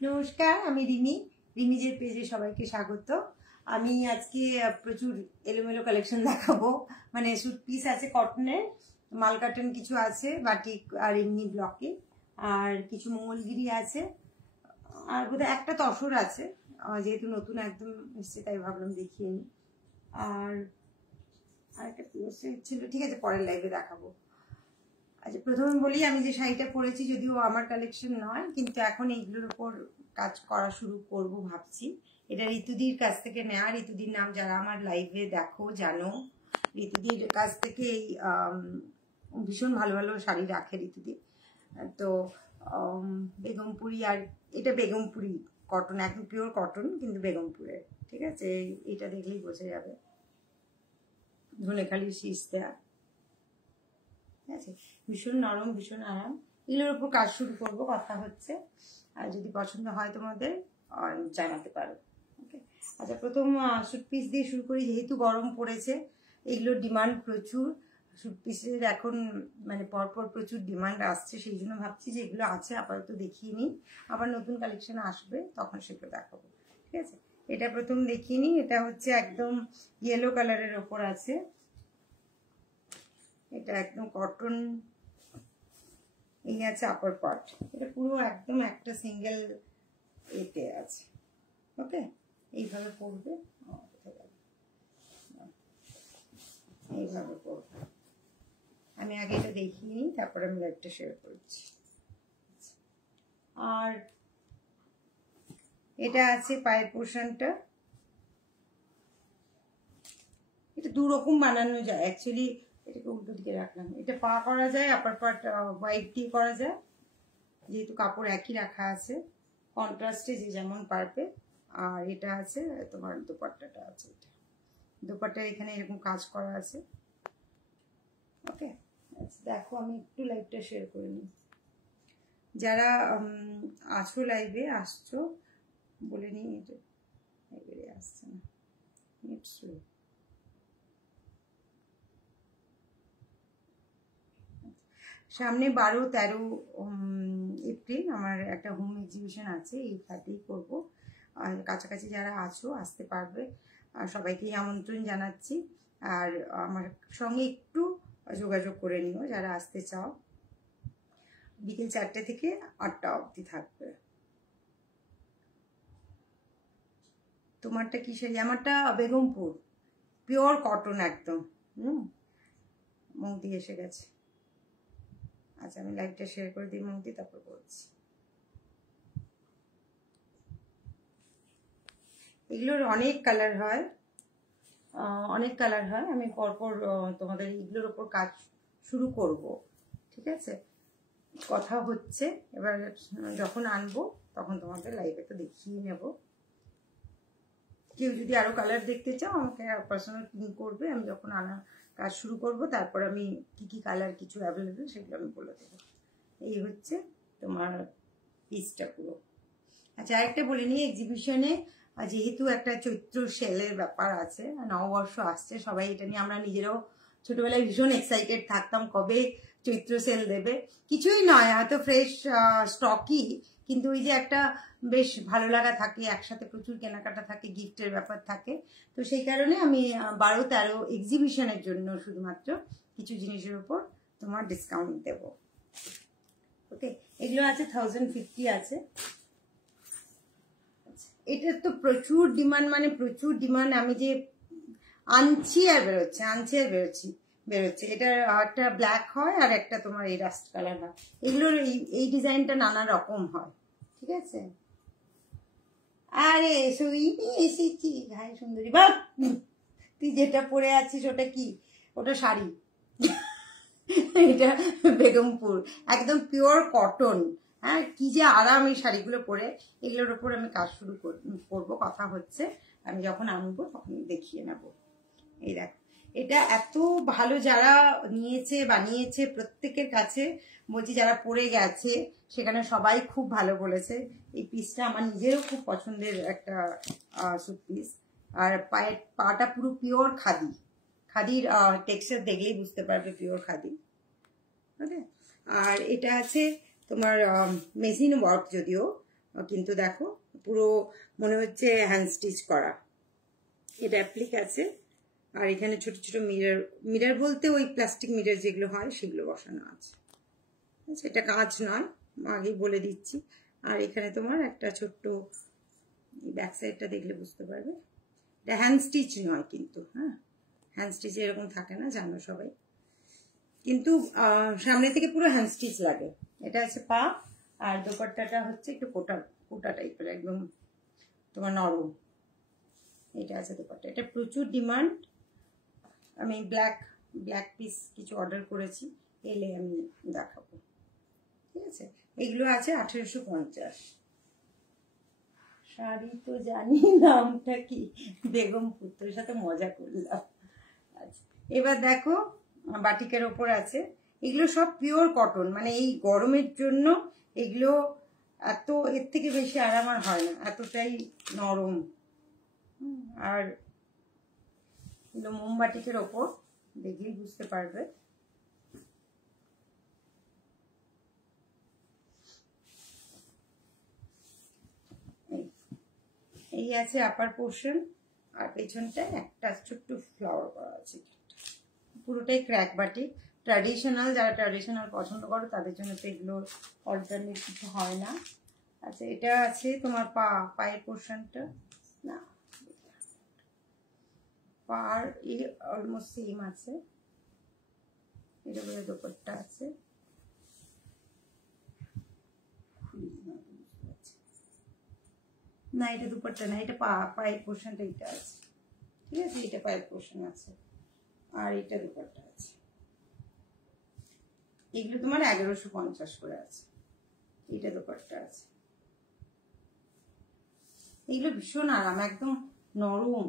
নমস্কার, আমি রিমি। রিমিজের পেজে সবাইকে স্বাগত। আমি আজকে প্রচুর এলোমেলো কালেকশন দেখাবো। মানে স্যুট পিস আছে কটনের, মাল কাটন কিছু আছে, বাটিক আর এমনি ব্লকে, আর কিছু মঙ্গলগিরি আছে, আর বোধহয় একটা তসর আছে। যেহেতু নতুন একদম এসছে তাই ভাবলাম দেখিয়ে নিই। আর একটা পিওর সিল্ক ছিল, ঠিক আছে পরের লাইভে দেখাবো। আচ্ছা, প্রথমে বলি আমি যে শাড়িটা পরেছি যদিও আমার কালেকশন নয়, কিন্তু এখন এইগুলোর উপর কাজ করা শুরু করব ভাবছি। এটা ঋতুদির কাছ থেকে নেওয়া। ঋতুদির নাম যারা আমার লাইভে দেখো জানো। ঋতুদির কাছ থেকে এই ভীষণ ভালো ভালো শাড়ি রাখে ঋতুদি। তো বেগমপুরি, আর এটা বেগমপুরি কটন, একদম পিওর কটন কিন্তু বেগমপুরের, ঠিক আছে। এটা দেখলেই বোঝা যাবে, ধনেখালির শীষ দেয়া, ঠিক আছে। ভীষণ নরম, ভীষণ আরাম। এগুলোর উপর কাজ শুরু করবো, কথা হচ্ছে। আর যদি পছন্দ হয় তোমাদের জানাতে পারো। ওকে, আচ্ছা প্রথম স্যুট পিস দিয়ে শুরু করি। যেহেতু গরম পড়েছে, এগুলোর ডিমান্ড প্রচুর। স্যুট পিসের এখন মানে পরপর প্রচুর ডিমান্ড আসছে, সেই জন্য ভাবছি যে এগুলো আছে আপাতত দেখিয়ে নিই, আবার নতুন কালেকশন আসবে তখন সেগুলো দেখাবো, ঠিক আছে। এটা প্রথম দেখিয়ে নিই। এটা হচ্ছে একদম ইয়েলো কালারের ওপর আছে। এটা একদম কটন, এই আছে আপার পার্ট। এটা পুরো একদম একটা সিঙ্গেল এতে আছে। ওকে, এইভাবে পড়বে, এইভাবে পড়বে। আমি আগে এটা দেখিয়ে নিই, তারপরে আমি লাইভটা শেয়ার করছি। আর এটা আছে পায়ের পোর্শনটা। এটা দু রকম বানানো যায় অ্যাকচুয়ালি। এটাকে উল্টো দিকে রাখলাম। এটা পা করা যায়, আপার পার্ট হোয়াইট দিয়ে করা যায়, যেহেতু কাপড় একই রাখা আছে, কন্ট্রাস্টে যে যেমন পারবে। আর এটা আছে তোমার দোপাট্টাটা আছে, এটা দোপাট্টা এখানে এরকম কাজ করা আছে। ওকে, দেখো আমি একটু লাইভটা শেয়ার করে নিই। যারা আছো লাইভে আসছো বলে নিই, এটা লাইভে আসছে না, সামনে 12-13 এপ্রিল আমার একটা হোম এক্সিবিশন আছে, এই ফ্ল্যাটেই করবো। আর কাছাকাছি যারা আছো আসতে পারবে, আর সবাইকেই আমন্ত্রণ জানাচ্ছি। আর আমার সঙ্গে একটু যোগাযোগ করে নিও যারা আসতে চাও। বিকেল 4টে থেকে 8টা অবধি থাকবে। তোমারটা কি শাড়ি? আমারটা বেগমপুর, পিওর কটন একদম। মৌদি এসে গেছে। আচ্ছা, আমি লাইভটা শেয়ার করে দিই মৌদি, তারপর বলছি। এগুলোর অনেক কালার হয়, অনেক কালার হয়। আমি পরপর তোমাদের এগুলোর ওপর কাজ শুরু করব, ঠিক আছে। কথা হচ্ছে, এবার যখন আনবো তখন তোমাদের লাইভে তো দেখিয়ে নেব। কেউ যদি আরো কালার দেখতে চাও আমাকে পার্সোনাল পিং করবে। আমি যখন আনা কাজ শুরু করব তারপর আমি কি কি কালার কিছু অ্যাভেলেবেল সেগুলো আমি বলে দেবো। এই হচ্ছে তোমার পিসটা পুরো। আচ্ছা, আরেকটা বলে নিই, এক্সিবিশনে যেহেতু একটা চৈত্র সেলের ব্যাপার আছে, নববর্ষ আসছে, সবাই এটা নিয়ে, আমরা নিজেরাও ছোটবেলায় ভীষণ এক্সাইটেড থাকতাম কবে চৈত্র সেল দেবে। কিছুই নয়, হয়তো ফ্রেশ স্টকই, কিন্তু ওই যে একটা বেশ ভালো লাগা থাকে, একসাথে প্রচুর কেনাকাটা থাকে, গিফটের ব্যাপার থাকে। তো সেই কারণে আমি 12-13 এক্সিবিশনের জন্য শুধুমাত্র কিছু জিনিসের উপর তোমার ডিসকাউন্ট দেব। ওকে, এগুলো আছে 1050 আছে। এটার তো প্রচুর ডিমান্ড, মানে প্রচুর ডিমান্ড। আমি যে আনছি আর বেরোচ্ছে, আনছি আর বেরোচ্ছে। এটার একটা ব্ল্যাক হয় আর একটা তোমার এই রাস্ট কালার হয়। এগুলোর এই ডিজাইনটা নানা রকম হয়, ঠিক আছে। আরে এসেছি ভাই সুন্দরী, বা তুই যেটা পরে আছিস ওটা কি? ওটা শাড়ি। এটা বেগমপুর, একদম পিওর কটন। হ্যাঁ, কি যে আরাম এই শাড়িগুলো পরে। এগুলোর ওপর আমি কাজ শুরু করবো, কথা হচ্ছে। আমি যখন আনবো তখন দেখিয়ে নেব। এই দেখ, এটা এত ভালো, যারা নিয়েছে বানিয়েছে প্রত্যেকের কাছে বলছি, যারা পরে গেছে সেখানে সবাই খুব ভালো বলেছে। এই পিসটা আমার নিজেরও খুব পছন্দের একটা স্যুট পিস। আর পাটা পুরো পিওর খাদি, খাদির টেক্সচার দেখলেই বুঝতে পারবে পিওর খাদি। ওকে, আর এটা আছে তোমার মেশিন ওয়ার্ক, যদিও কিন্তু দেখো পুরো মনে হচ্ছে হ্যান্ড স্টিচ করা। এটা অ্যাপ্লিক আছে, আর এখানে ছোট ছোট মিরর, মিরর বলতে ওই প্লাস্টিক মিরর যেগুলো হয় সেগুলো বসানো আছে। আচ্ছা, এটা কাঁচ নয়, আগেই বলে দিচ্ছি। আর এখানে তোমার একটা ছোট্ট ব্যাক সাইডটা দেখলে বুঝতে পারবে, এটা হ্যান্ড স্টিচ নয় কিন্তু। হ্যাঁ, হ্যান্ড স্টিচ এরকম থাকে না, জানো সবাই, কিন্তু সামনে থেকে পুরো হ্যান্ড স্টিচ লাগে। এটা আছে পা, আর দোপাট্টাটা হচ্ছে একটু কোটা কোটা টাইপের, একদম তোমার নরম। এটা আছে দোপাট্টা, এটা প্রচুর ডিমান্ড। আমি ব্ল্যাক পিস কিছু অর্ডার করেছি, এলে আমি দেখাবো। ঠিক আছে, এগুলো আছে 1850। শাড়ি তো জানি নামটা কি, বেগমপুর, তোর সাথে মজা করলাম। আচ্ছা, এবার দেখো বাটিকের ওপর আছে, এগুলো সব পিওর কটন, মানে এই গরমের জন্য এগুলো এত, এর থেকে বেশি আরাম আর হয় না, এতটাই নরম। আর এগুলো মোমবাটিকের ওপর, দেখলেই বুঝতে পারবে। এই আছে আপার পোর্শন, আর পেছনটায় একটা ছোট্ট ফ্লাওয়ার করা আছে। পুরোটাই ক্র্যাক বাটিক, ট্র্যাডিশনাল, যারা ট্র্যাডিশনাল পছন্দ করো তাদের জন্য তো এগুলো অল্টারনেট কিছু হয় না। আচ্ছা, এটা আছে তোমার পায়ের পোর্শনটা, না পার এই অলমোস্ট সেম আছে। এটা বলে দোপাট্টা আছে, না এটা দুপাট্টা না, এটা পায়ের পোর্শনটা এটা আছে। ঠিক আছে, এটা পায়ের পোর্শন আছে, আর এটা দুপাট্টা আছে। এগুলো তোমার 1150 করে আছে। এটা দুপাট্টা আছে। এগুলো ভীষণ আরাম, একদম নরম।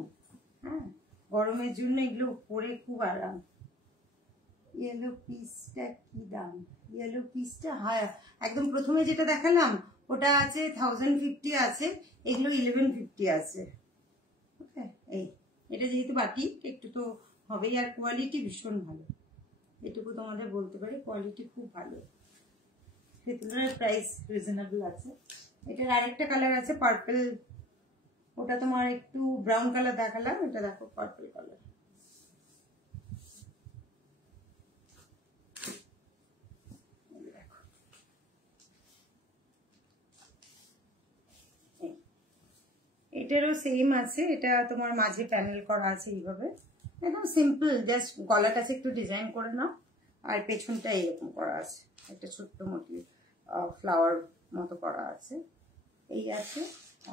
হ্যাঁ, গরমের জন্য এগুলো পরে খুব আরাম। ইয়েলো পিসটা কি দাম? ইয়েলো পিসটা, হ্যাঁ একদম প্রথমে যেটা দেখালাম ওটা আছে 1050 আছে, এগুলো 1150 আছে। ওকে, এই এটা যেহেতু বাটি একটু তো হবেই, আর কোয়ালিটি ভীষণ ভালো, এটুকু তোমাদের বলতে পারি, কোয়ালিটি খুব ভালো, সেই তুলনায় প্রাইস রিজনেবল আছে। এটার আরেকটা কালার আছে পার্পল, ওটা তোমার একটু ব্রাউন কালার দেখালাম, এটা দেখো পার্পল কালার। এটারও সেম আছে, এটা তোমার মাঝে প্যানেল করা আছে এইভাবে, একদম সিম্পল, জাস্ট গলার কাছে একটু ডিজাইন করে নাও, আর পেছনটা এরকম করা আছে, একটা ছোট্ট মোটি ফ্লাওয়ার মতো করা আছে, এই আছে।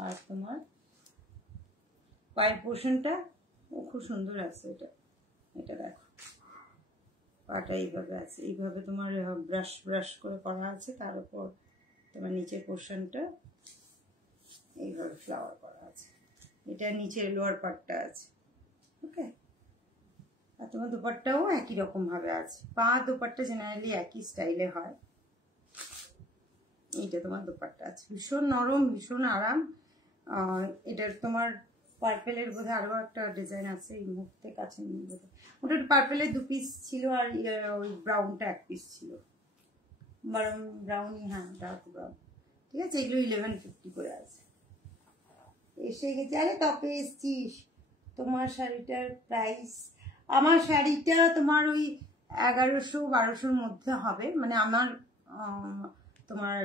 আর তোমার পায়ের পোর্শনটা খুব সুন্দর আছে, এটা এটা দেখো পাটা এইভাবে আছে, এইভাবে তোমার ব্রাশ ব্রাশ করে করা আছে, তার উপর তোমার নিচের পোর্শনটা এইভাবে ফ্লাওয়ার করা আছে, এটা নিচের লোয়ার পার্টটা আছে। ওকে, আর তোমার দুপাট্টাও একই রকম ভাবে আছে, পা দুপাট্টা জেনারেলি একই স্টাইলে হয়। এইটা তোমার দুপাট্টা আছে, ভীষণ নরম, ভীষণ আরাম। এটার তোমার পার্পেলের বোধহয় আরো একটা ডিজাইন আছে, এই মুহূর্তে কাছে নিয়ে বোধহয় ওটা পার্পেলের 2 পিস ছিল, আর ওই ব্রাউনটা 1 পিস ছিল, ব্রাউনই, হ্যাঁ ডার্ক ব্রাউন। ঠিক আছে, এগুলো 1150 করে আছে। এসে গেছে, আরে তবে এসছিস, তোমার শাড়িটার প্রাইস, আমার শাড়িটা তোমার ওই 1100-1200 মধ্যে হবে, মানে আমার তোমার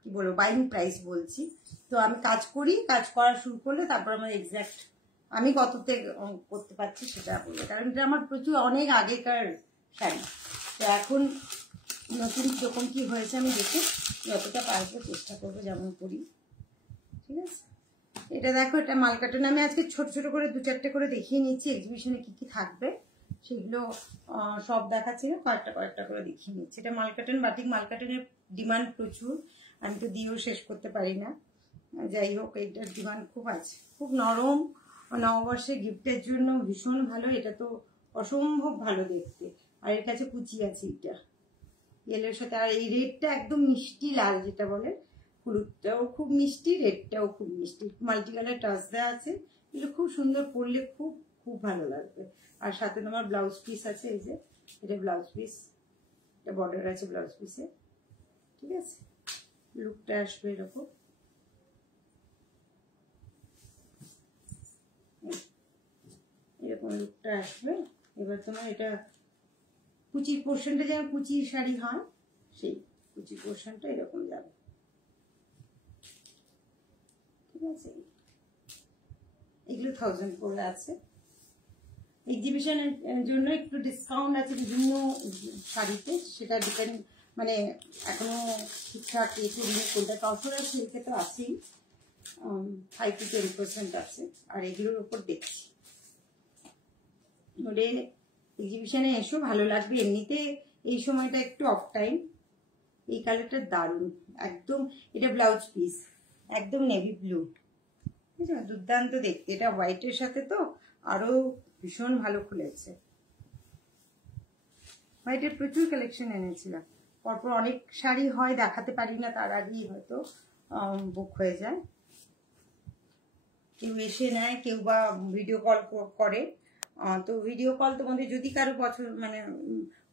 কি বলবো বাইং প্রাইস বলছি। তো আমি কাজ করি, কাজ করা শুরু করলে তারপর আমার এক্সাক্ট আমি কততে করতে পারছি সেটা বলবো, কারণ এটা আমার প্রচুর অনেক আগেকার শাড়ি, তো এখন নতুন যখন কি হয়েছে আমি দেখে যতটা পারবো চেষ্টা করবো যেমন করি। ঠিক আছে, এটা দেখো, এটা মালকাটন, আমি আজকে ছোট ছোট করে 2-4টে করে দেখিয়ে নিচ্ছি, এক্সিবিশনে কি কি থাকবে সেগুলো সব দেখাচ্ছি না, কয়েকটা করে দেখিয়ে নিচ্ছি। এটা মালকাটন বাটিক, মালকাটনের ডিমান্ড প্রচুর, আমি তো দিয়েও শেষ করতে পারি না, যাই হোক এটার ডিমান্ড খুব আছে, খুব নরম, নববর্ষে গিফটের জন্য ভীষণ ভালো, এটা তো অসম্ভব ভালো দেখতে, আর এর কাছে কুচি আছে এটা ইয়েলোর সাথে, আর এই রেডটা একদম মিষ্টি লাল যেটা বলে, হলুদটাও খুব মিষ্টি, রেডটাও খুব মিষ্টি, মাল্টি কালার টাচ দেওয়া আছে, এগুলো খুব সুন্দর, পরলে খুব খুব ভালো লাগবে। আর সাথে তোমার ব্লাউজ পিস আছে, এই যে এটা ব্লাউজ পিস, এটা বর্ডার আছে ব্লাউজ পিসে। ঠিক আছে, লুকটা আসবে এরকম, এরকম লুকটা আসবে। এবার তোমার এটা কুচির পোর্শনটা যেমন কুচির শাড়ি হয় সেই কুচির পোর্শনটা এরকম যাবে, ঠিক আছে। এগুলো 1000 করে আছে। এক্সিবিশনের জন্য একটু ডিসকাউন্ট আছে বিভিন্ন শাড়িতে, সেটা ডিপেন্ড মানে এখনো ঠিকঠাক কোনটা কাউসরা সিল্কে তো আছেই, 5 to 10% আছে। আর এগুলোর উপর দেখছি ওরে এক্সিবিশনে এসো, ভালো লাগবে। এমনিতে এই সময়টা একটু অফ টাইম। এই কালারটা দারুণ একদম। এটা ব্লাউজ পিস একদম নেভি ব্লু, ঠিক আছে, দুর্দান্ত দেখতে। এটা হোয়াইটের সাথে তো আরো ভীষণ ভালো খুলেছে। হোয়াইটের প্রচুর কালেকশন এনেছিলাম, পরপর অনেক শাড়ি হয় দেখাতে পারি না, তার আগেই হয়তো বুক হয়ে যায়। কেউ এসে নেয়, কেউ বা ভিডিও কল করে। তো ভিডিও কল তোমাদের যদি কারো পছন্দ মানে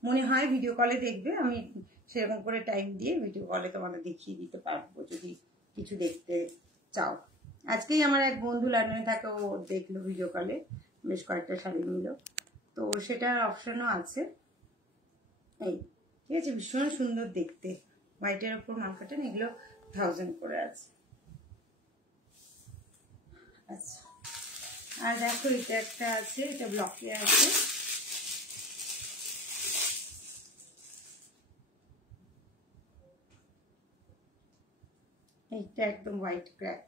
মনে হয় ভিডিও কলে দেখবে, আমি সেরকম করে টাইম দিয়ে ভিডিও কলে তোমাদের দেখিয়ে দিতে পারবো যদি কিছু দেখতে চাও। আজকেই আমার এক বন্ধু লন্ডনে থাকে, ও দেখলো ভিডিও কলে, বেশ কয়েকটা শাড়ি নিল, তো সেটার অপশনও আছে। এই ঠিক আছে, ভীষণ সুন্দর দেখতে। হোয়াইটের ওপর মার্কাটান, এগুলো 1000 করে আছে। আচ্ছা, আর দেখো এটা একটা আছে, এটা ব্লকে আছে। এইটা একদম হোয়াইট ক্র্যাক,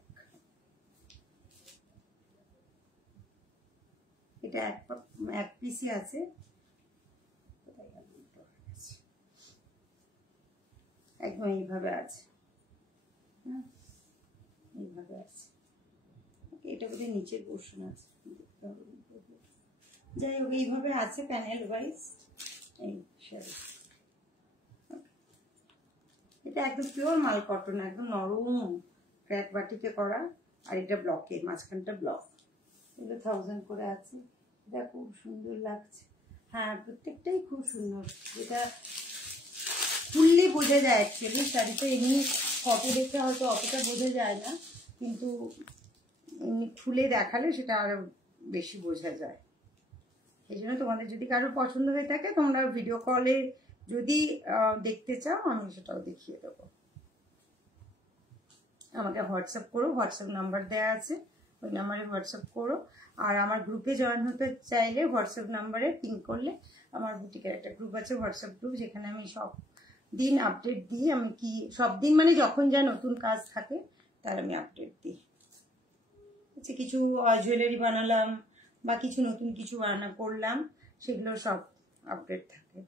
এটা এক পিসি আছে। একদম এইভাবে আছে, এইভাবে আছে। এটা বোধহয় নিচের পোর্শন আছে, যাই হোক এইভাবে আছে প্যানেল ওয়াইজ। এই শাড়ি এটা একদম পিওর মাল কটন, একদম নরম ক্র্যাক বাটিকে করা। আর এটা ব্লকের, মাঝখানটা ব্লক। এগুলো 1000 করে আছে। এটা খুব সুন্দর লাগছে। হ্যাঁ, প্রত্যেকটাই খুব সুন্দর। এটা খুললে বোঝা যায় অ্যাকচুয়ালি, শাড়িতে এমনি ফটো দেখে হয়তো অতটা বোঝা যায় না, কিন্তু এমনি খুলে দেখালে সেটা আরো বেশি বোঝা যায়। এই জন্য তোমাদের যদি কারোর পছন্দ হয়ে থাকে, তোমরা ভিডিও কলে যদি দেখতে চাও, আমি সেটাও দেখিয়ে দেবো। আমাকে হোয়াটসঅ্যাপ করো, হোয়াটসঅ্যাপ নাম্বার দেওয়া আছে, ওই নাম্বারে হোয়াটসঅ্যাপ করো। আর আমার গ্রুপে জয়েন হতে চাইলে হোয়াটসঅ্যাপ নাম্বারে পিং করলে, আমার বুটিকের একটা গ্রুপ আছে, হোয়াটসঅ্যাপ গ্রুপ, যেখানে আমি সব দিন আপডেট দিই। আমি কি সব দিন মানে যখন যা নতুন কাজ থাকে তার আমি আপডেট দিই। আচ্ছা, কিছু জুয়েলারি বানালাম বা কিছু নতুন কিছু করলাম, সেগুলো সব আপডেট থাকে।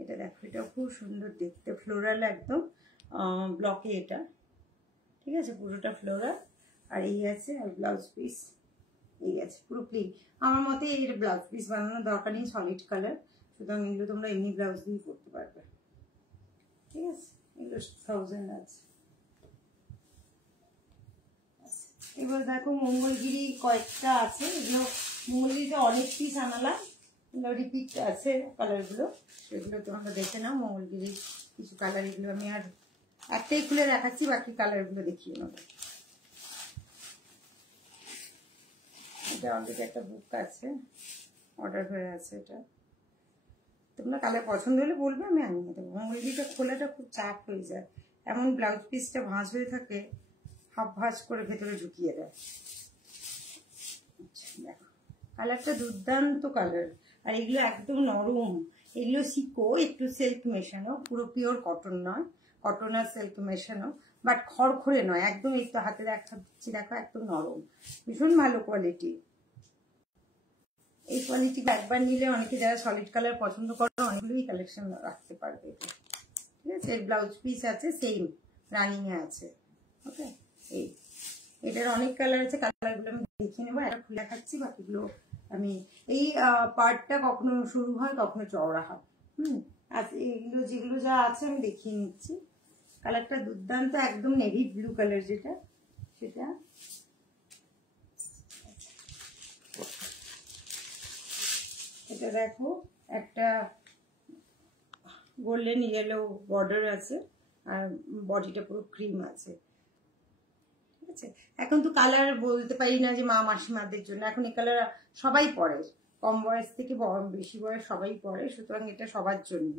এটা দেখো, এটা খুব সুন্দর দেখতে, ফ্লোরাল একদম ব্লকে এটা, ঠিক আছে, পুরোটা ফ্লোরাল। আর এই আছে, আর ব্লাউজ পিস এই আছে পুরো প্লেন। আমার মতে এর ব্লাউজ পিস বানানোর দরকার নেই, সলিড কালার, সুতরাং এগুলো তোমরা এমনি ব্লাউজ দিয়ে করতে পারবে, ঠিক আছে। এগুলো 1000 আছে। এবার দেখো মঙ্গলগিরি কয়েকটা আছে, এগুলো মঙ্গলগিরিতে অনেক পিস আনালাম, এগুলো রিপিট আছে কালারগুলো, সেগুলো তোমরা দেখে নাও। মঙ্গলগিরির কিছু কালার, এগুলো আমি আর একটাই খুলে দেখাচ্ছি, বাকি কালারগুলো দেখিয়ে নেবো। এটা অলরেডি একটা বুক আছে, অর্ডার হয়ে আছে। এটা তোমরা কালার পছন্দ হলে বলবে, আমি আনিয়ে দেবো। মঙ্গলগিরিটা খোলাটা খুব চাপ হয়ে যায়, এমন ব্লাউজ পিসটা ভাঁজ হয়ে থাকে, হাফ ভাঁজ করে ভেতরে ঢুকিয়ে দেয়। আচ্ছা দেখো, কালারটা দুর্দান্ত কালার। আর এগুলো একদম নরম, এগুলো সিকো, একটু সিল্ক মেশানো, পুরো পিওর কটন নয়, কটন আর সিল্ক মেশানো, বাট খড়খড়ে নয় একদম। এই তো হাতে দেখাচ্ছি, দেখো একদম নরম, ভীষণ ভালো কোয়ালিটি। এই কোয়ালিটি একবার নিলে অনেকে যারা সলিড কালার পছন্দ করে অনেকগুলোই কালেকশন রাখতে পারবে, ঠিক আছে। এর ব্লাউজ পিস আছে সেম, রানিং এ আছে, ওকে। এই এটার অনেক কালার আছে, কালারগুলো আমি দেখিয়ে নেবো, একটা খুলে দেখাচ্ছি, বাকিগুলো আমি এই পার্টটা কখনো শুরু হয় কখনো চওড়া হয়। আর এইগুলো যেগুলো যা আছে আমি দেখিয়ে নিচ্ছি। কালারটা দুর্দান্ত, একদম নেভি ব্লু কালার যেটা, সেটা। এটা দেখো, একটা গোল্ডেন ইয়েলো বর্ডার আছে, আর বডিটা পুরো ক্রিম আছে, ঠিক আছে। এখন তো কালার বলতে পারি না যে মা মাসিমাদের জন্য, এখন এই কালার সবাই পরে, কম বয়স থেকে বেশি বয়স সবাই পরে, সুতরাং এটা সবার জন্য।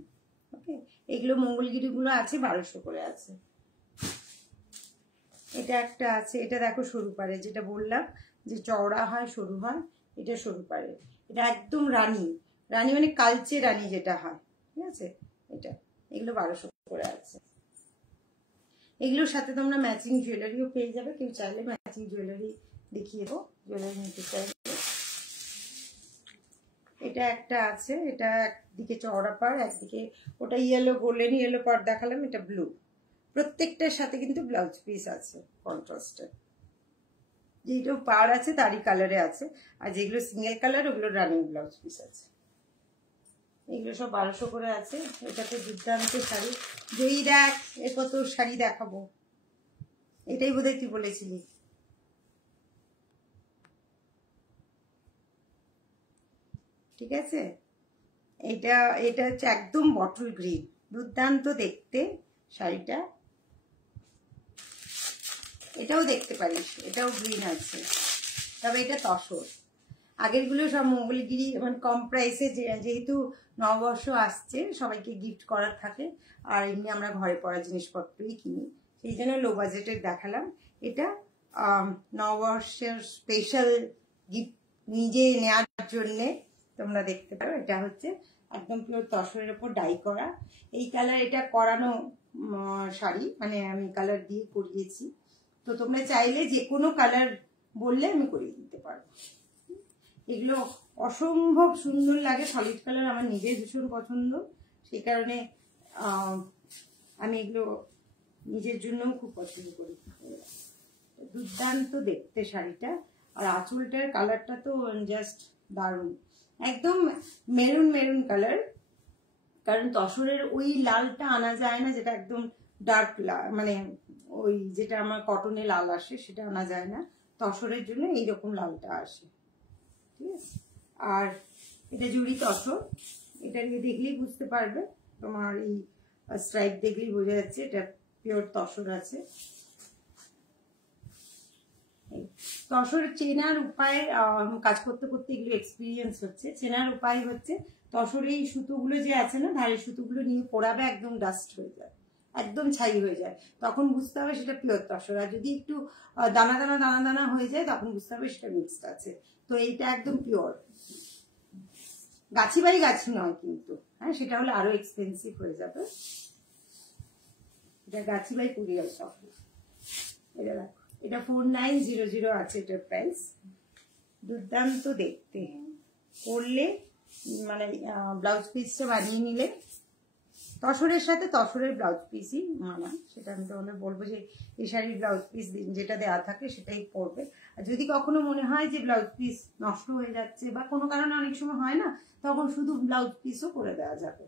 ওকে, এগুলো মঙ্গলগিরিগুলো আছে 1200 করে আছে। এটা একটা আছে, এটা দেখো সরু পাড়ে, যেটা বললাম যে চওড়া হয় সরু হয়, এটা সরু পাড়ে। এটা একদম রানী, রানী মানে কালচে রানী যেটা হয়, ঠিক আছে। এটা এগুলো 1200 করে আছে। এগুলোর সাথে তোমরা ম্যাচিং জুয়েলারিও পেয়ে যাবে, কেউ চাইলে ম্যাচিং জুয়েলারি দেখিয়ে দেবো, জুয়েলারি নিতে চাইলে। এটা একটা আছে, এটা একদিকে চওড়া পাড়, একদিকে ওটা ইয়েলো, গোল্ডেন ইয়েলো পাড় দেখালাম, এটা ব্লু। প্রত্যেকটার সাথে কিন্তু ব্লাউজ পিস আছে কন্ট্রাস্টে, যেগুলো পাড় আছে তারই কালারে আছে, আর যেগুলো সিঙ্গেল কালার ওগুলো রানিং ব্লাউজ পিস আছে। এগুলো সব 1200 করে আছে। এটাতে দুর্দান্ত শাড়ি, যেই দেখ এ কত শাড়ি দেখাবো, এটাই বোধহয় তুই বলেছিলি। ঠিক আছে, এটা এটা হচ্ছে একদম বটল গ্রিন, দুর্দান্ত দেখতে শাড়িটা। এটাও দেখতে পারিস, এটাও গ্রিন আছে, তবে এটা তসর। আগেরগুলো সব মঙ্গলগিরি, মানে কম প্রাইসে, যেহেতু নববর্ষ আসছে সবাইকে গিফট করার থাকে, আর এমনি আমরা ঘরে পড়া জিনিসপত্রই কিনি, সেই জন্য লো বাজেটের দেখালাম। এটা নববর্ষের স্পেশাল গিফট নিজে নেওয়ার জন্যে তোমরা দেখতে পারো। এটা হচ্ছে একদম পিওর তসরের ওপর ডাই করা, এই কালার, এটা করানো শাড়ি, মানে আমি কালার দিয়ে করিয়েছি। তো তোমরা চাইলে যে কোনো কালার বললে আমি করিয়ে দিতে পারবো। এগুলো অসম্ভব সুন্দর লাগে, সলিড কালার আমার নিজের ভীষণ পছন্দ, সেই কারণে আমি এগুলো নিজের জন্যও খুব পছন্দ করি। দুর্দান্ত দেখতে শাড়িটা, আর আঁচলটার কালারটা তো জাস্ট দারুণ, একদম মেরুন মেরুন কালার। কারণ তসরের ওই লালটা আনা যায় না, যেটা একদম ডার্ক লাল, মানে ওই যেটা আমার কটনে লাল আসে সেটা আনা যায় না, তসরের জন্য এইরকম লালটা আসে। ঠিক আছে, আর এটা জুড়ি তসর, এটা দেখলেই বুঝতে পারবে, তোমার এই স্ট্রাইপ দেখলেই বোঝা যাচ্ছে এটা পিওর তসর আছে। তসর চেনার উপায়, কাজ করতে করতে এগুলো এক্সপিরিয়েন্স হচ্ছে, চেনার উপায় হচ্ছে তসর এই সুতোগুলো যে আছে না, ধারের সুতোগুলো নিয়ে পোড়াবে, একদম ডাস্ট হয়ে যায়, একদম ছাই হয়ে যায়, তখন বুঝতে হবে সেটা পিওর তসর। আর যদি একটু দানা দানা দানা দানা হয়ে যায় তখন বুঝতে হবে সেটা মিক্সড আছে। তো এইটা একদম পিওর, গাছি বাই গাছি নয় কিন্তু, হ্যাঁ সেটা হলে আরো এক্সপেন্সিভ হয়ে যাবে। এটা গাছি বাই কুরিয়ার তসর। এটা দেখো, এটা 4900 আছে এটার প্রাইস। দুর্দান্ত দেখতে, করলে মানে ব্লাউজ পিসটা বানিয়ে নিলে তসরের সাথে তসরের ব্লাউজ পিসই মানা, সেটা আমি তোমাদের বলবো যে এই শাড়ির ব্লাউজ পিস যেটা দেওয়া থাকে সেটাই পরবে। আর যদি কখনো মনে হয় যে ব্লাউজ পিস নষ্ট হয়ে যাচ্ছে বা কোনো কারণে অনেক সময় হয় না, তখন শুধু ব্লাউজ পিসও করে দেওয়া যাবে।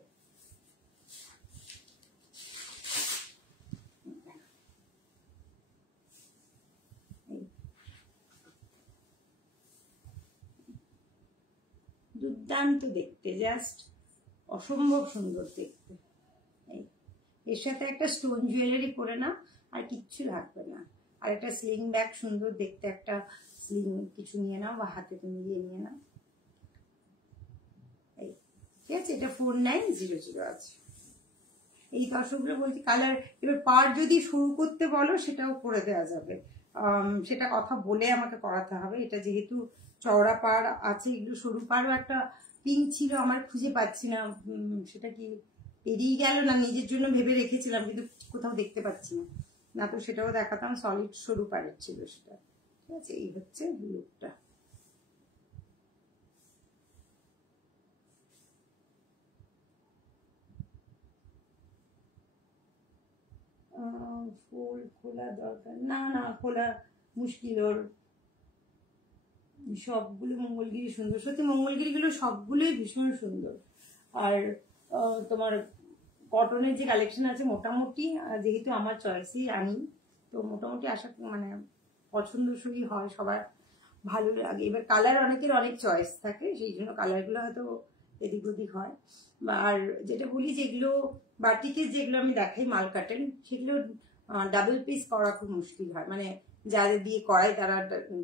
দুর্দান্ত দেখতে, জাস্ট অসম্ভব সুন্দর দেখতে। এর সাথে একটা স্টোন জুয়েলারি করে নাও, আর কিচ্ছু লাগবে না। আর একটা স্লিং ব্যাগ সুন্দর দেখতে, একটা স্লিং কিছু নিয়ে নাও বা হাতে তুমি নিয়ে নাও। এই ঠিক আছে, এটা 4900 আছে। এই তসরগুলো বলছি কালার, এবার পার যদি শুরু করতে বলো সেটাও করে দেওয়া যাবে, সেটা কথা বলে আমাকে করাতে হবে। এটা যেহেতু চওড়া পাড় আছে, এগুলো সরু পাড়ও একটা পিঙ্ক ছিল, আমার খুঁজে পাচ্ছি না, সেটা কি পেরিয়ে গেল না নিজের জন্য ভেবে রেখেছিলাম কিন্তু কোথাও দেখতে পাচ্ছি না, না তো সেটাও দেখাতাম। সলিড সরু পাড়ের ছিল সেটা। ঠিক আছে, এই হচ্ছে লুকটা। ফুল খোলা দরকার না, না খোলা মুশকিল, ওর সবগুলো মঙ্গলগিরি সুন্দর, সত্যি মঙ্গলগিরিগুলো সবগুলোই ভীষণ সুন্দর। আর তোমার কটনের যে কালেকশন আছে মোটামুটি, যেহেতু আমার চয়েসই আনি, তো মোটামুটি আশা মানে পছন্দসই হয়, সবার ভালো লাগে। এবার কালার অনেকের অনেক চয়েস থাকে, সেই জন্য কালারগুলো হয়তো এদিক ওদিক হয়। আর যেটা বলি, যেগুলো বাটিকের যেগুলো আমি দেখাই মাল কাটেন, সেগুলো ডাবল পিস করা খুব মুশকিল হয়, মানে যাদের দিয়ে করাই তারা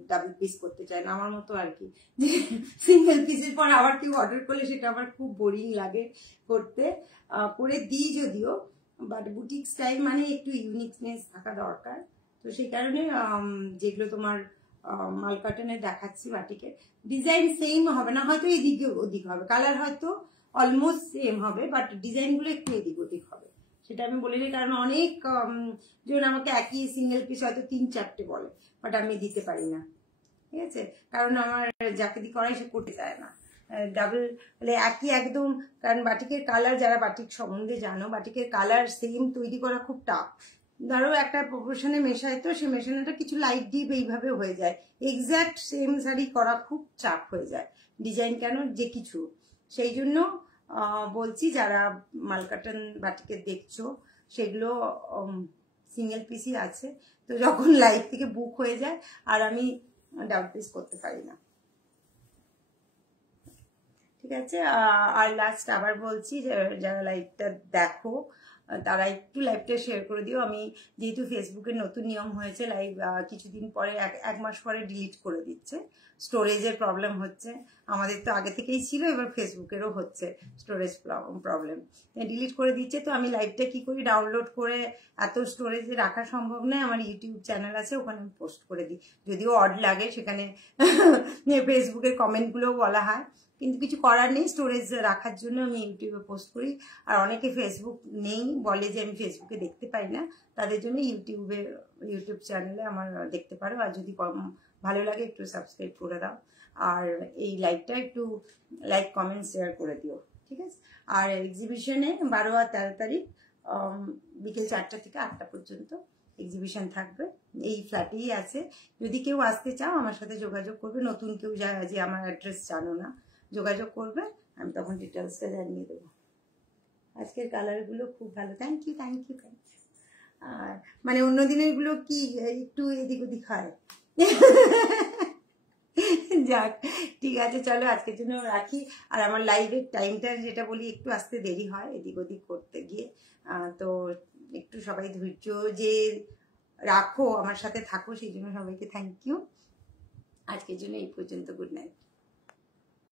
ডাবল পিস করতে চায় না, আমার মতো আর কি, যে সিঙ্গেল পিসের পর আবার কেউ অর্ডার করলে সেটা আমার খুব বোরিং লাগে করতে। করে দিই যদিও, বাট বুটিক স্টাইল মানে একটু ইউনিকনেস থাকা দরকার। তো সেই কারণে যেগুলো তোমার মাল কাটনে দেখাচ্ছি বাটিকের, ডিজাইন সেম হবে না, হয়তো এদিকে ওদিক হবে, কালার হয়তো অলমোস্ট সেম হবে, বাট ডিজাইনগুলো একটু এদিক ওদিক হবে, সেটা আমি বলিনি। কারণ অনেক জন আমাকে একই সিঙ্গেল পিস হয়তো 3-4টে বলে, বাট আমি দিতে পারি না, ঠিক আছে? কারণ আমার যাকে দিয়ে করাই সে করতে চায় না ডাবল, মানে একই একদম। কারণ বাটিকের কালার, যারা বাটিক সম্বন্ধে জানো, বাটিকের কালার সেম তৈরি করা খুব টাফ। ধরো একটা প্রপোর্শনে মেশায়, তো সে মেশানোটা কিছু লাইট ডিপ এইভাবে হয়ে যায়, এক্স্যাক্ট সেম শাড়ি করা খুব চাপ হয়ে যায়, ডিজাইন কেন যে কিছু। সেই জন্য বলছি, যারা মালকাটন বাটিকের দেখছো সেগুলো সিঙ্গেল পিসই আছে, তো যখন লাইভ থেকে বুক হয়ে যায় আর আমি ডাবল পিস করতে পারি না, ঠিক আছে? আর লাস্ট আবার বলছি, যারা লাইভটা দেখো তারা একটু লাইভটা শেয়ার করে দিও। আমি যেহেতু ফেসবুকের নতুন নিয়ম হয়েছে, লাইভ কিছুদিন পরে, এক মাস পরে ডিলিট করে দিচ্ছে, স্টোরেজের প্রবলেম হচ্ছে। আমাদের তো আগে থেকেই ছিল, এবার ফেসবুকেরও হচ্ছে স্টোরেজ প্রবলেম, ডিলিট করে দিচ্ছে। তো আমি লাইভটা কি করি, ডাউনলোড করে, এত স্টোরেজে রাখা সম্ভব নয়, আমার ইউটিউব চ্যানেল আছে, ওখানে আমি পোস্ট করে দিই, যদিও অড লাগে, সেখানে ফেসবুকের কমেন্টগুলোও বলা হয়, কিন্তু কিছু করার নেই, স্টোরেজ রাখার জন্য আমি ইউটিউবে পোস্ট করি। আর অনেকে ফেসবুক নেই বলে যে আমি ফেসবুকে দেখতে পাই না, তাদের জন্য ইউটিউব চ্যানেলে আমার দেখতে পারো। আর যদি ভালো লাগে একটু সাবস্ক্রাইব করে দাও, আর এই লাইভটা একটু লাইক কমেন্ট শেয়ার করে দিও, ঠিক আছে? আর এক্সিবিশনে 12 আর 13 তারিখ বিকেল 4টা থেকে 8টা পর্যন্ত এক্সিবিশন থাকবে, এই ফ্ল্যাটেই আছে। যদি কেউ আসতে চাও আমার সাথে যোগাযোগ করবে, নতুন কেউ যে আমার অ্যাড্রেস জানো না, যোগাযোগ করবে, আমি তখন ডিটেলসটা জানিয়ে দেবো। আজকের কালারগুলো খুব ভালো, thank you thank you thank you. আর মানে অন্য দিনের গুলো কি একটু এদিক ওদিক হয়। যাক, ঠিক আছে, চলো আজকের জন্য রাখি। আর আমার লাইভের টাইমটা যেটা বলি, একটু আসতে দেরি হয় এদিক ওদিক করতে গিয়ে, তো একটু সবাই ধৈর্য যে রাখো, আমার সাথে থাকো, সেই জন্য সবাইকে থ্যাংক ইউ। আজকের জন্য এই পর্যন্ত, গুড নাইট।